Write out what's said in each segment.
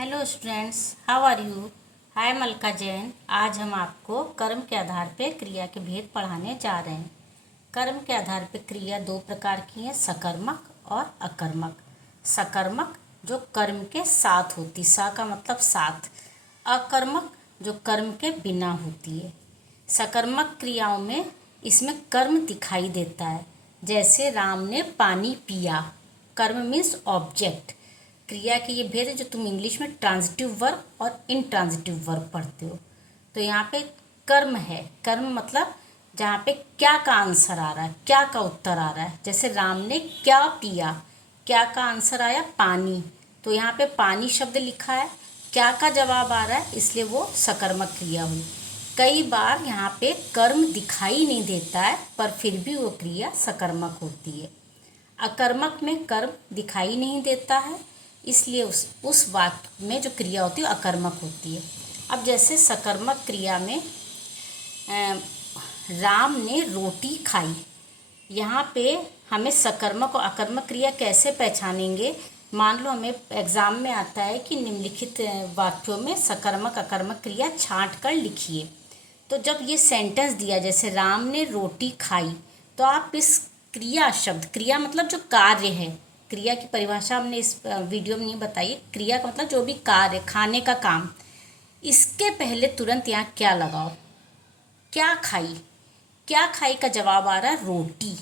Hello students, how are you. Hi Malka Jain. आज हम आपको कर्म के आधार पे क्रिया के भेद पढ़ाने जा रहे हैं। कर्म के आधार पे क्रिया दो प्रकार की है, सकर्मक और अकर्मक। सकर्मक जो कर्म के साथ होती, सा का मतलब साथ। अकर्मक जो कर्म के बिना होती है। सकर्मक क्रियाओं में इसमें कर्म दिखाई देता है, जैसे राम ने पानी पिया। कर्म मीन्स ऑब्जेक्ट। क्रिया के ये भेद है जो तुम इंग्लिश में ट्रांजिटिव वर्ब और इनट्रांजिटिव वर्ब पढ़ते हो। तो यहाँ पे कर्म है। कर्म मतलब जहाँ पे क्या का आंसर आ रहा है, क्या का उत्तर आ रहा है। जैसे राम ने क्या पिया, क्या का आंसर आया पानी, तो यहाँ पे पानी शब्द लिखा है, क्या का जवाब आ रहा है, इसलिए वो सकर्मक क्रिया हुई। कई बार यहाँ पे कर्म दिखाई नहीं देता है, पर फिर भी वो क्रिया सकर्मक होती है। अकर्मक में कर्म दिखाई नहीं देता है, इसलिए उस वाक्य में जो क्रिया होती है अकर्मक होती है। अब जैसे सकर्मक क्रिया में राम ने रोटी खाई, यहाँ पे हमें सकर्मक और अकर्मक क्रिया कैसे पहचानेंगे। मान लो हमें एग्जाम में आता है कि निम्नलिखित वाक्यों में सकर्मक अकर्मक क्रिया छांट कर लिखिए। तो जब ये सेंटेंस दिया जैसे राम ने रोटी खाई, तो आप इस क्रिया शब्द, क्रिया मतलब जो कार्य है, क्रिया की परिभाषा हमने इस वीडियो में नहीं बताई। क्रिया का मतलब जो भी कार्य, खाने का काम, इसके पहले तुरंत यहाँ क्या लगाओ, क्या खाई। क्या खाई का जवाब आ रहा है रोटी।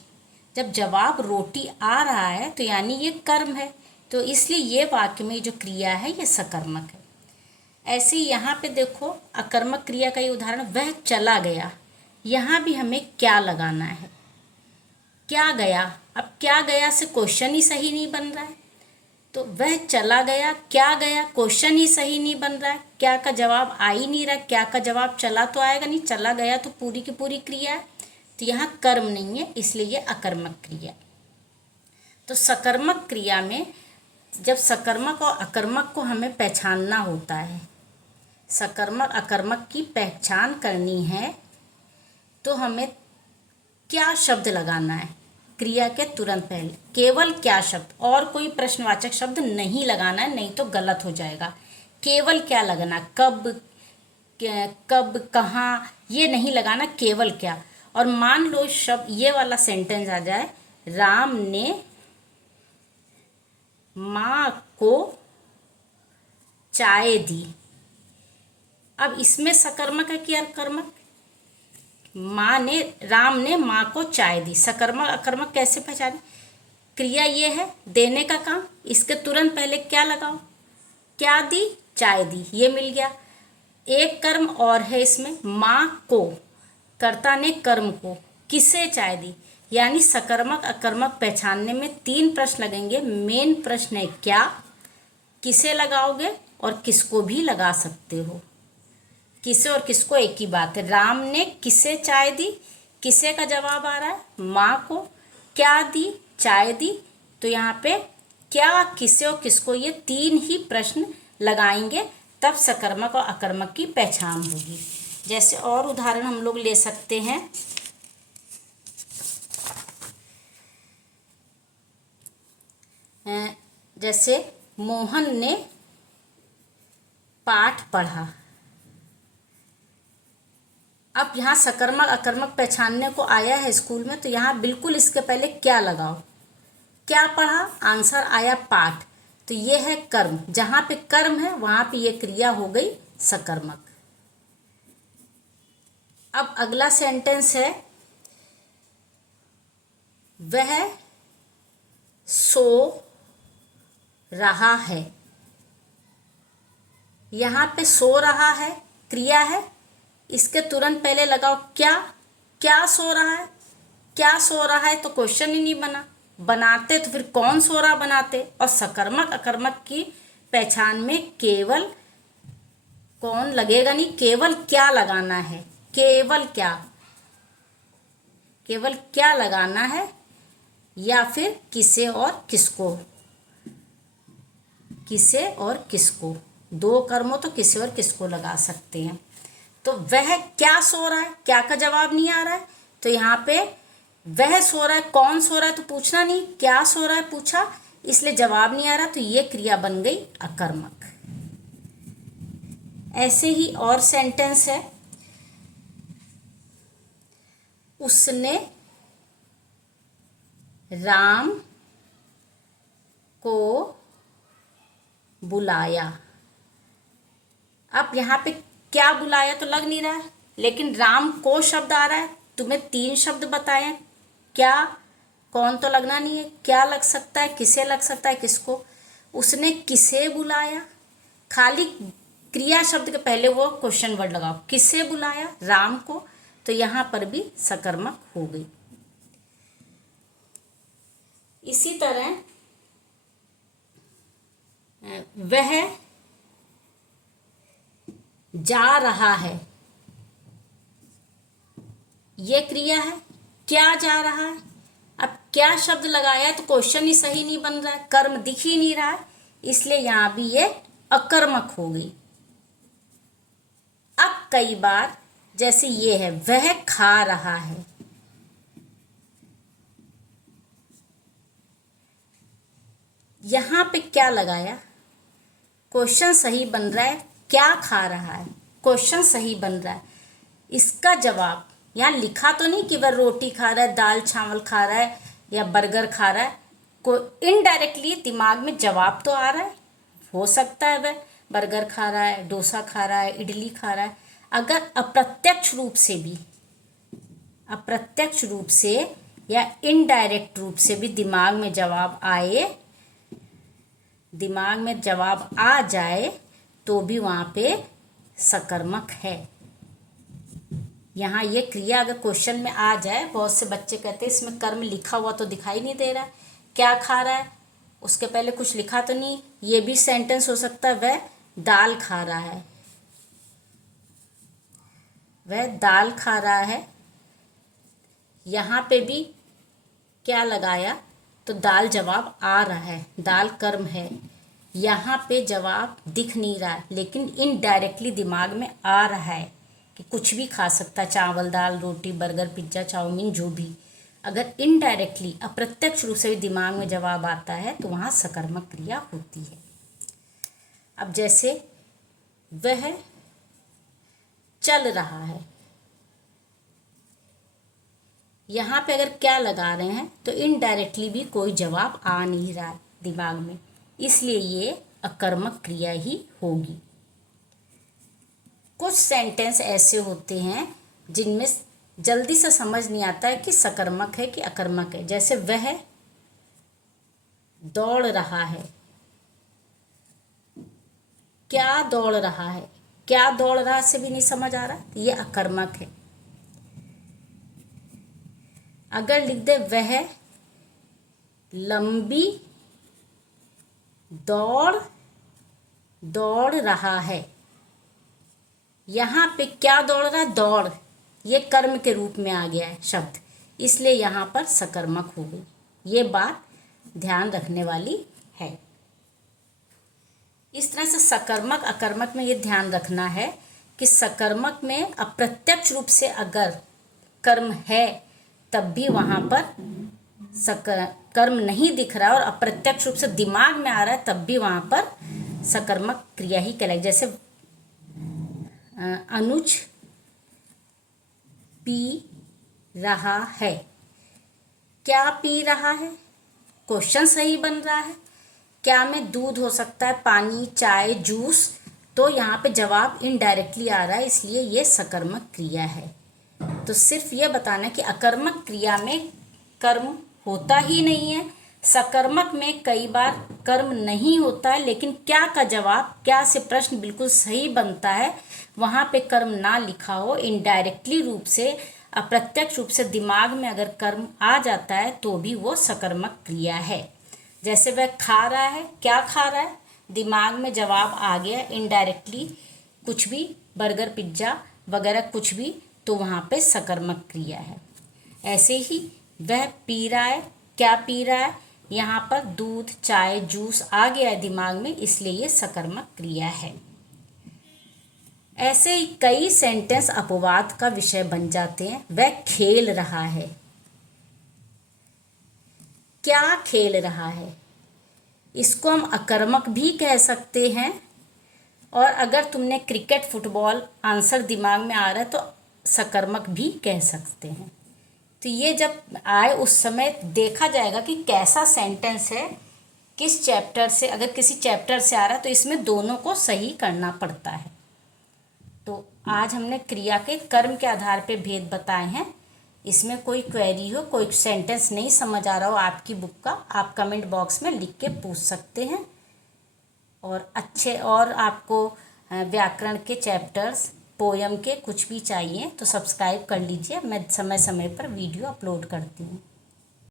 जब जवाब रोटी आ रहा है तो यानी ये कर्म है, तो इसलिए ये वाक्य में जो क्रिया है ये सकर्मक है। ऐसे ही यहाँ पे देखो अकर्मक क्रिया का ये उदाहरण, वह चला गया। यहाँ भी हमें क्या लगाना है, क्या गया। अब क्या गया से क्वेश्चन ही सही नहीं बन रहा है, तो वह चला गया, क्या गया, क्वेश्चन ही सही नहीं बन रहा है। क्या का जवाब आ ही नहीं रहा, क्या का जवाब चला तो आएगा नहीं, चला गया तो पूरी की पूरी क्रिया है, तो यहाँ कर्म नहीं है, इसलिए ये अकर्मक क्रिया। तो सकर्मक क्रिया में जब सकर्मक और अकर्मक को हमें पहचानना होता है, सकर्मक अकर्मक की पहचान करनी है, तो हमें क्या शब्द लगाना है क्रिया के तुरंत पहले। केवल क्या शब्द, और कोई प्रश्नवाचक शब्द नहीं लगाना है, नहीं तो गलत हो जाएगा। केवल क्या लगाना, कब, कब, कहाँ, ये नहीं लगाना, केवल क्या। और मान लो शब्द ये वाला सेंटेंस आ जाए, राम ने माँ को चाय दी। अब इसमें सकर्मक है कि अकर्मक। राम ने माँ को चाय दी, सकर्मक अकर्मक कैसे पहचाने। क्रिया ये है देने का काम, इसके तुरंत पहले क्या लगाओ, क्या दी, चाय दी, ये मिल गया। एक कर्म और है इसमें, माँ को, कर्ता ने कर्म को, किसे चाय दी। यानी सकर्मक अकर्मक पहचानने में तीन प्रश्न लगेंगे। मेन प्रश्न है क्या, किसे लगाओगे और किसको भी लगा सकते हो। किसे और किसको एक ही बात है। राम ने किसे चाय दी, किसे का जवाब आ रहा है माँ को, क्या दी, चाय दी, तो यहाँ पे क्या, किसे और किसको, ये तीन ही प्रश्न लगाएंगे, तब सकर्मक और अकर्मक की पहचान होगी। जैसे और उदाहरण हम लोग ले सकते हैं, जैसे मोहन ने पाठ पढ़ा। अब यहाँ सकर्मक अकर्मक पहचानने को आया है स्कूल में, तो यहाँ बिल्कुल इसके पहले क्या लगाओ। क्या पढ़ा, आंसर आया पाठ, तो ये है कर्म। जहाँ पे कर्म है वहाँ पे ये क्रिया हो गई सकर्मक। अब अगला सेंटेंस है, वह सो रहा है। यहाँ पे सो रहा है क्रिया है, इसके तुरंत पहले लगाओ क्या, क्या सो रहा है। क्या सो रहा है तो क्वेश्चन ही नहीं बना, बनाते तो फिर कौन सो रहा बनाते। और सकर्मक अकर्मक की पहचान में केवल कौन लगेगा नहीं, केवल क्या लगाना है। केवल क्या, केवल क्या लगाना है, या फिर किसे और किसको। किसे और किसको, दो कर्मों तो किसे और किसको लगा सकते हैं। तो वह क्या सो रहा है, क्या का जवाब नहीं आ रहा है, तो यहाँ पे वह सो रहा है, कौन सो रहा है तो पूछना नहीं, क्या सो रहा है पूछा, इसलिए जवाब नहीं आ रहा, तो ये क्रिया बन गई अकर्मक। ऐसे ही और सेंटेंस है, उसने राम को बुलाया। अब यहाँ पे क्या बुलाया तो लग नहीं रहा है, लेकिन राम को शब्द आ रहा है। तुम्हें 3 शब्द बताए, क्या कौन तो लगना नहीं है, क्या लग सकता है, किसे लग सकता है, किसको। उसने किसे बुलाया, खाली क्रिया शब्द के पहले वो क्वेश्चन वर्ड लगाओ, किसे बुलाया, राम को, तो यहाँ पर भी सकर्मक हो गई। इसी तरह वह जा रहा है, ये क्रिया है, क्या जा रहा है। अब क्या शब्द लगाया तो क्वेश्चन ही सही नहीं बन रहा है, कर्म दिख ही नहीं रहा है, इसलिए यहां भी ये अकर्मक हो गई। अब कई बार जैसे ये है, वह खा रहा है, यहां पे क्या लगाया, क्वेश्चन सही बन रहा है, क्या खा रहा है, क्वेश्चन सही बन रहा है। इसका जवाब यहाँ लिखा तो नहीं कि वह रोटी खा रहा है, दाल चावल खा रहा है या बर्गर खा रहा है, को इनडायरेक्टली दिमाग में जवाब तो आ रहा है। हो सकता है वह बर्गर खा रहा है, डोसा खा रहा है, इडली खा रहा है। अगर अप्रत्यक्ष रूप से या इनडायरेक्ट रूप से भी दिमाग में जवाब आ जाए तो भी वहाँ पे सकर्मक है। यहाँ ये क्रिया अगर क्वेश्चन में आ जाए, बहुत से बच्चे कहते हैं इसमें कर्म लिखा हुआ तो दिखाई नहीं दे रहा है, क्या खा रहा है, उसके पहले कुछ लिखा तो नहीं। ये भी सेंटेंस हो सकता है, वह दाल खा रहा है, वह दाल खा रहा है। यहाँ पे भी क्या लगाया तो दाल जवाब आ रहा है, दाल कर्म है। यहाँ पे जवाब दिख नहीं रहा है, लेकिन इनडायरेक्टली दिमाग में आ रहा है कि कुछ भी खा सकता है, चावल दाल रोटी बर्गर पिज्ज़ा चाउमीन जो भी। अगर इनडायरेक्टली अप्रत्यक्ष रूप से भी दिमाग में जवाब आता है तो वहाँ सकर्मक क्रिया होती है। अब जैसे वह चल रहा है, यहाँ पे अगर क्या लगा रहे हैं तो इनडायरेक्टली भी कोई जवाब आ नहीं रहा है दिमाग में, इसलिए ये अकर्मक क्रिया ही होगी। कुछ सेंटेंस ऐसे होते हैं जिनमें जल्दी से समझ नहीं आता है कि सकर्मक है कि अकर्मक है। जैसे वह दौड़ रहा है, क्या दौड़ रहा है, क्या दौड़ रहा से भी नहीं समझ आ रहा, ये अकर्मक है। अगर लिख दे वह लंबी दौड़ रहा है, यहाँ पे क्या दौड़ रहा है, दौड़, ये कर्म के रूप में आ गया है शब्द, इसलिए यहाँ पर सकर्मक हो गई। ये बात ध्यान रखने वाली है। इस तरह से सकर्मक अकर्मक में ये ध्यान रखना है कि सकर्मक में अप्रत्यक्ष रूप से अगर कर्म है तब भी वहाँ पर कर्म नहीं दिख रहा और अप्रत्यक्ष रूप से दिमाग में आ रहा है तब भी वहाँ पर सकर्मक क्रिया ही कहलाएगी। जैसे अनुज पी रहा है, क्या पी रहा है, क्वेश्चन सही बन रहा है। क्या में दूध हो सकता है, पानी, चाय, जूस, तो यहाँ पे जवाब इनडायरेक्टली आ रहा है, इसलिए ये सकर्मक क्रिया है। तो सिर्फ ये बताना कि अकर्मक क्रिया में कर्म होता ही नहीं है, सकर्मक में कई बार कर्म नहीं होता है, लेकिन क्या का जवाब, क्या से प्रश्न बिल्कुल सही बनता है, वहाँ पे कर्म ना लिखा हो, इनडायरेक्टली रूप से अप्रत्यक्ष रूप से दिमाग में अगर कर्म आ जाता है तो भी वो सकर्मक क्रिया है। जैसे वह खा रहा है, क्या खा रहा है, दिमाग में जवाब आ गया इनडायरेक्टली, कुछ भी बर्गर पिज्ज़ा वगैरह कुछ भी, तो वहाँ पे सकर्मक क्रिया है। ऐसे ही वह पी रहा है, क्या पी रहा है, यहाँ पर दूध चाय जूस आ गया है दिमाग में, इसलिए ये सकर्मक क्रिया है। ऐसे ही कई सेंटेंस अपवाद का विषय बन जाते हैं। वह खेल रहा है, क्या खेल रहा है, इसको हम अकर्मक भी कह सकते हैं और अगर तुमने क्रिकेट फुटबॉल आंसर दिमाग में आ रहा है तो सकर्मक भी कह सकते हैं। तो ये जब आए उस समय देखा जाएगा कि कैसा सेंटेंस है, किस चैप्टर से, अगर किसी चैप्टर से आ रहा है तो इसमें दोनों को सही करना पड़ता है। तो आज हमने क्रिया के कर्म के आधार पे भेद बताए हैं। इसमें कोई क्वेरी हो, कोई सेंटेंस नहीं समझ आ रहा हो आपकी बुक का, आप कमेंट बॉक्स में लिख के पूछ सकते हैं। और अच्छे और आपको व्याकरण के चैप्टर्स, पोयम के कुछ भी चाहिए तो सब्सक्राइब कर लीजिए। मैं समय समय पर वीडियो अपलोड करती हूँ।